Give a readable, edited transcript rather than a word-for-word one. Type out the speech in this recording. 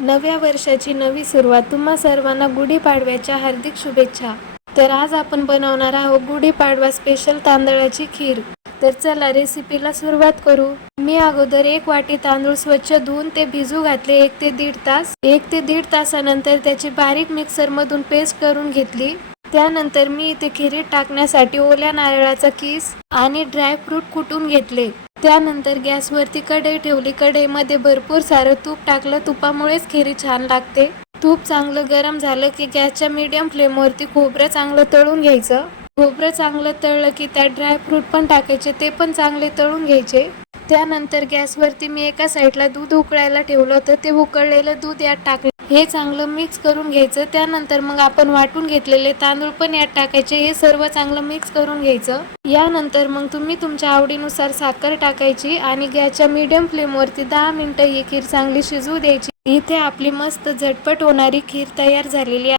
नव्या वर्षाची नवी सुरुवात. तुम्हा सर्वांना गुढीपाडव्याच्या हार्दिक शुभेच्छा. तर आज आपण बनवणार आहोत गुढीपाडवा स्पेशल तांदळाची खीर. तर चला रेसिपीला सुरुवात करू. मी अगोदर 1 वाटी तांदूळ स्वच्छ धुवून ते भिजू घातले 1 ते दीड तास. 1 ते दीड तासानंतर त्याची बारीक मिक्सर मधून पेस्ट करून घेतली. त्यानंतर मी इथे खिरीत टाकण्यासाठी ओल्या नारळाचा किस आणि ड्रायफ्रूट कुटून घेतले. त्यानंतर गॅसवरती कढई ठेवली. कढईमध्ये भरपूर सारं तूप टाकलं. तुपामुळेच खिरी छान लागते. तूप चांगलं गरम झालं की गॅसच्या मीडियम फ्लेमवरती खोबरं चांगलं तळून घ्यायचं. खोबरं चांगलं तळलं की त्यात ड्रायफ्रूट पण टाकायचे, ते पण चांगले तळून घ्यायचे. त्यानंतर गॅसवरती मी एका साईडला दूध उकळायला ठेवलं होतं. ते उकळलेलं दूध यात टाकलं. हे चांगलं मिक्स करून घ्यायचं. त्यानंतर मग आपण वाटून घेतलेले तांदूळ पण यात टाकायचे. हे सर्व चांगलं मिक्स करून घ्यायचं. यानंतर मग तुम्ही तुमच्या आवडीनुसार साखर टाकायची आणि गॅसच्या मीडियम फ्लेमवरती 10 मिनिटं ही खीर चांगली शिजवू द्यायची. इथे आपली मस्त झटपट होणारी खीर तयार झालेली आहे.